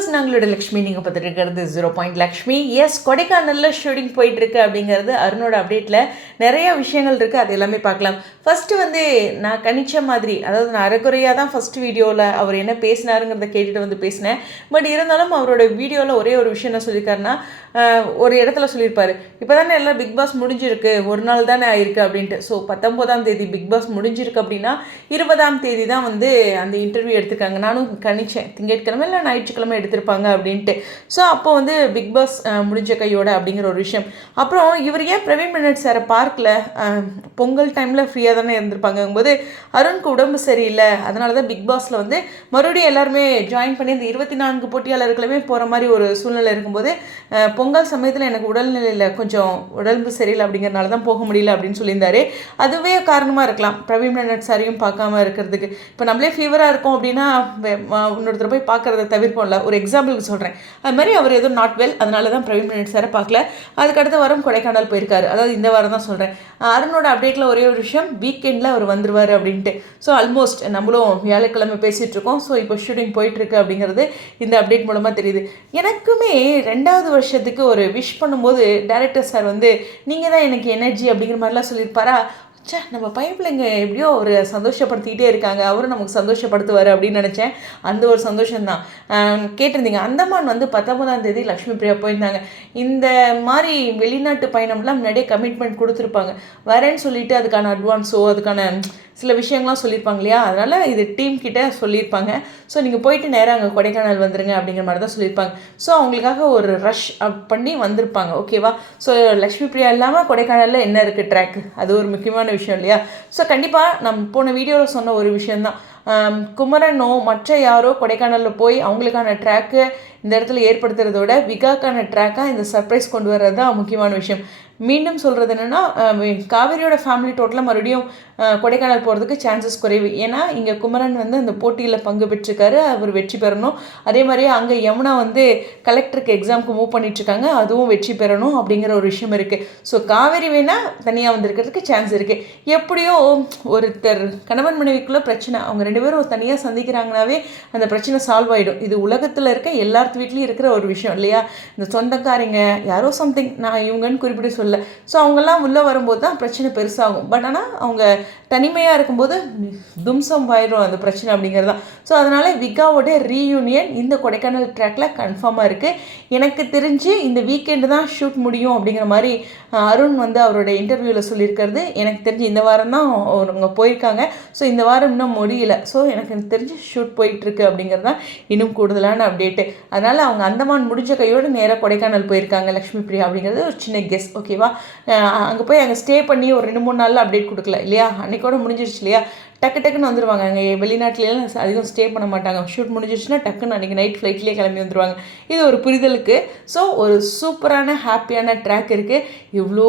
Viewers நாங்களோட Lakshmi நீங்கள் பார்த்துட்டு இருக்கிறது 0 லக்ஷ்மி. எஸ், கொடைக்கானலில் ஷூட்டிங் போயிட்டுருக்கு அப்படிங்கிறது அருணோட அப்டேட்டில் நிறைய விஷயங்கள் இருக்குது. அது எல்லாமே பார்க்கலாம். ஃபஸ்ட்டு வந்து நான் கணிச்ச மாதிரி, அதாவது நான் அரைக்குறையாக தான் ஃபஸ்ட்டு வீடியோவில் அவர் என்ன பேசினாருங்கிறத கேட்டுட்டு வந்து பேசினேன். பட் இருந்தாலும் அவரோட வீடியோவில் ஒரே ஒரு விஷயம் என்ன சொல்லியிருக்காருன்னா, ஒரு இடத்துல சொல்லியிருப்பார், இப்போ தானே எல்லாம் பிக் பாஸ் முடிஞ்சிருக்கு, ஒரு நாள் தானே ஆயிருக்கு அப்படின்ட்டு. ஸோ 19ஆம் தேதி பிக் பாஸ் முடிஞ்சிருக்கு அப்படின்னா 20ஆம் தேதி தான் வந்து அந்த இன்டர்வியூ எடுத்துருக்காங்க. நானும் கணிச்சேன் திங்கட்கிழமை இல்லை ஞாயிற்றுக்கிழமை எடுத்திருப்பாங்க அப்படின்ட்டு. ஸோ அப்போ வந்து பிக் பாஸ் முடிஞ்ச கையோட அப்படிங்கிற ஒரு விஷயம். அப்புறம் இவர் ஏன் பிரவீன் மின்னட் சாரை பார்க்கல, பொங்கல் டைமில் ஃப்ரீயாக தானே இருந்திருப்பாங்கும்போது அருணுக்கு உடம்பு சரியில்லை, அதனால தான் பிக் பாஸில் வந்து மறுபடியும் எல்லாருமே ஜாயின் பண்ணி இந்த 24 போட்டியாளர்களுமே போகிற மாதிரி ஒரு சூழ்நிலை இருக்கும்போது பொங்கல் சமயத்தில் எனக்கு உடல்நிலையில் கொஞ்சம் உடம்பு சரியில்லை அப்படிங்கிறனால தான் போக முடியல அப்படின்னு சொல்லியிருந்தாரு. அதுவே காரணமாக இருக்கலாம் பிரவீன் மின்னட் சாரையும் பார்க்காம இருக்கிறதுக்கு. இப்போ நம்மளே ஃபீவராக இருக்கோம் அப்படின்னா இன்னொருத்தர் போய் பார்க்குறத தவிர்ப்போம்ல. ஒரு எக்ஸாம்பிளுக்கு சொல்கிறேன். அது மாதிரி அவர் எதுவும் நாட் வெல், அதனால தான் பிரவீன் மின்னட் சாரை பார்க்கல. அதுக்கடுத்த வாரம் கொடைக்கானல் போயிருக்காரு. அதாவது இந்த வாரம் தான் சொல்கிறேன். அருணோட அப்டேட்டில் ஒரே ஒரு விஷயம், வீக்கெண்டில் அவர் வந்துருவார் அப்படின்ட்டு. ஸோ ஆல்மோஸ்ட் நம்மளும் வியாழக்கிழமை பேசிகிட்டு இருக்கோம். ஸோ இப்போ ஷூட்டிங் போயிட்டுருக்கு அப்படிங்கிறது இந்த அப்டேட் மூலமாக தெரியுது. எனக்குமே 2வது வருஷத்துக்கு ஒரு விஷ் பண்ணும்போது டைரக்டர் சார் வந்து நீங்கள் தான் எனக்கு எனர்ஜி அப்படிங்கிற மாதிரிலாம் சொல்லியிருப்பாரா. நம்ம பைப்பிள்ளைங்க எப்படியோ ஒரு சந்தோஷப்படுத்திக்கிட்டே இருக்காங்க, அவரும் நமக்கு சந்தோஷப்படுத்துவார் அப்படின்னு நினச்சேன். அந்த ஒரு சந்தோஷம்தான். கேட்டிருந்தீங்க, அந்தமான் வந்து 19ஆம் தேதி லக்ஷ்மி பிரியா போயிருந்தாங்க. இந்த மாதிரி வெளிநாட்டு பயணம்லாம் முன்னாடியே கமிட்மெண்ட் கொடுத்துருப்பாங்க. வரேன்னு சொல்லிட்டு அதுக்கான அட்வான்ஸோ அதுக்கான சில விஷயங்கள்லாம் சொல்லியிருப்பாங்க இல்லையா. அதனால் இது டீம் கிட்ட சொல்லியிருப்பாங்க. ஸோ நீங்கள் போயிட்டு நேராக அங்கே கொடைக்கானல் வந்துருங்க அப்படிங்கிற மாதிரி தான் சொல்லியிருப்பாங்க. ஸோ அவங்களுக்காக ஒரு ரஷ் அப் பண்ணி வந்திருப்பாங்க. ஓகேவா. ஸோ லக்ஷ்மி பிரியா இல்லாமல் கொடைக்கானலில் என்ன இருக்குது ட்ராக்கு, அது ஒரு முக்கியமான விஷயம் இல்லையா. ஸோ கண்டிப்பாக நம்ம போன வீடியோவில் சொன்ன ஒரு விஷயந்தான், குமரனோ மற்ற யாரோ கொடைக்கானலில் போய் அவங்களுக்கான ட்ராக்கு இந்த இடத்துல ஏற்படுத்துறதோட விகாக்கான ட்ராக்காக இந்த சர்ப்ரைஸ் கொண்டு வர்றது தான் முக்கியமான விஷயம். மீண்டும் சொல்கிறது என்னென்னா, காவேரியோட ஃபேமிலி டோட்டலாக மறுபடியும் கொடைக்கானல் போகிறதுக்கு சான்சஸ் குறைவு. ஏன்னா இங்கே குமரன் வந்து அந்த போட்டியில் பங்கு பெற்றிருக்காரு, அவர் வெற்றி பெறணும். அதே மாதிரியே அங்கே யமுனா வந்து கலெக்டருக்கு எக்ஸாமுக்கு மூவ் பண்ணிட்டுருக்காங்க, அதுவும் வெற்றி பெறணும் அப்படிங்கிற ஒரு விஷயம் இருக்குது. ஸோ காவேரி வேணால் தனியாக வந்திருக்கிறதுக்கு சான்ஸ் இருக்குது. எப்படியோ ஒருத்தர் கணவன் மனைவிக்குள்ளே பிரச்சனை, அவங்க 2 பேரும் தனியாக சந்திக்கிறாங்கனாவே அந்த பிரச்சனை சால்வ் ஆகிடும். இது உலகத்தில் இருக்க எல்லாத்து வீட்லேயும் இருக்கிற ஒரு விஷயம் இல்லையா. இந்த சொந்தக்காரங்க யாரோ சம்திங், நான் இவங்கன்னு குறிப்பிட்டு சொல்ல. ஸோ அவங்கெல்லாம் உள்ளே வரும்போது தான் பிரச்சனை பெருசாகும். பட் ஆனால் அவங்க தனிமையாக இருக்கும்போது தும்சம் ஆயிடும் அந்த பிரச்சனை அப்படிங்கிறது தான். ஸோ அதனால் விகாவோட ரீயூனியன் இந்த கொடைக்கானல் ட்ராக்ல கன்ஃபார்மாக இருக்குது. எனக்கு தெரிஞ்சு இந்த வீக்கெண்டு தான் ஷூட் முடியும் அப்படிங்கிற மாதிரி அருண் வந்து அவரோட இன்டர்வியூவில் சொல்லியிருக்கிறது. எனக்கு தெரிஞ்சு இந்த வாரம் தான் அவங்க போயிருக்காங்க. ஸோ இந்த வாரம் இன்னும் முடியல. ஸோ எனக்கு தெரிஞ்சு ஷூட் போயிட்டுருக்கு அப்படிங்கிறது தான் இன்னும் கூடுதலான அப்டேட்டு. அதனால் அவங்க அந்தமான் முடிஞ்ச கையோடு நேராக கொடைக்கானல் போயிருக்காங்க லக்ஷ்மி பிரியா அப்படிங்கிறது ஒரு சின்ன கெஸ். ஓகேவா. அங்கே போய் அங்கே ஸ்டே பண்ணி ஒரு 2-3 நாளில் அப்டேட் கொடுக்கல இல்லையா. அன்றைக்கோட முடிஞ்சிருச்சு இல்லையா. டக்குன்னு வந்துடுவாங்க. அங்கே வெளிநாட்டிலாம் அதிகம் ஸ்டே பண்ண மாட்டாங்க. ஷூட் முடிஞ்சிருச்சுன்னா டக்குன்னு அன்றைக்கி நைட் ஃப்ளைட்லேயே கிளம்பி வந்துடுவாங்க. இது ஒரு புரிதலுக்கு. ஸோ ஒரு சூப்பரான ஹாப்பியான ட்ராக் இருக்குது. இவ்வளோ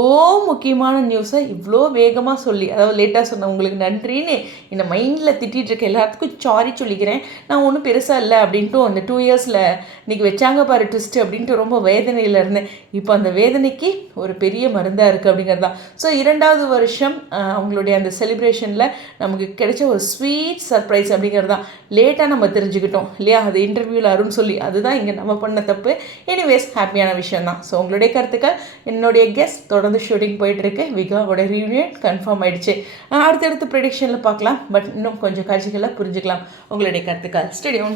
முக்கியமான நியூஸை இவ்வளோ வேகமாக சொல்லி, அதாவது லேட்டாக சொன்ன உங்களுக்கு நன்றின்னு என்னை மைண்டில் திட்டிகிட்டு இருக்க எல்லாத்துக்கும் சாரி சொல்லிக்கிறேன். நான் ஒன்றும் பெருசாக இல்லை அப்படின்ட்டு அந்த 2 இயர்ஸில் இன்றைக்கி வச்சாங்க பாரு ட்விஸ்ட்டு அப்படின்ட்டு ரொம்ப வேதனையில் இருந்தேன். இப்போ அந்த வேதனைக்கு ஒரு பெரிய மருந்தாக இருக்குது அப்படிங்கிறது தான். ஸோ 2வது வருஷம் அவங்களுடைய அந்த செலிப்ரேஷனில் நமக்கு கிடைச்ச ஒரு ஸ்வீட் சர்ப்ரைஸ் அப்படிங்கிறது தான். லேட்டாக நம்ம தெரிஞ்சுக்கிட்டோம் இல்லையா. அது இன்டர்வியூவில் அருண் சொல்லி, அதுதான் இங்கே நம்ம பண்ண தப்பு. எனிவேஸ் ஹாப்பியான விஷயம் தான். ஸோ உங்களுடைய கருத்துக்கள், என்னுடைய கெஸ்ட் தொடர்ந்து ஷூட்டிங் போயிட்டுருக்கு. விகாவோட ரீயூனியன் கன்ஃபார்ம் ஆகிடுச்சு. அடுத்தடுத்து ப்ரெடிக்ஷனில் பார்க்கலாம். பட் இன்னும் கொஞ்சம் காட்சிகளை புரிஞ்சுக்கலாம். உங்களுடைய கருத்துக்கள் ஸ்டேடியம்.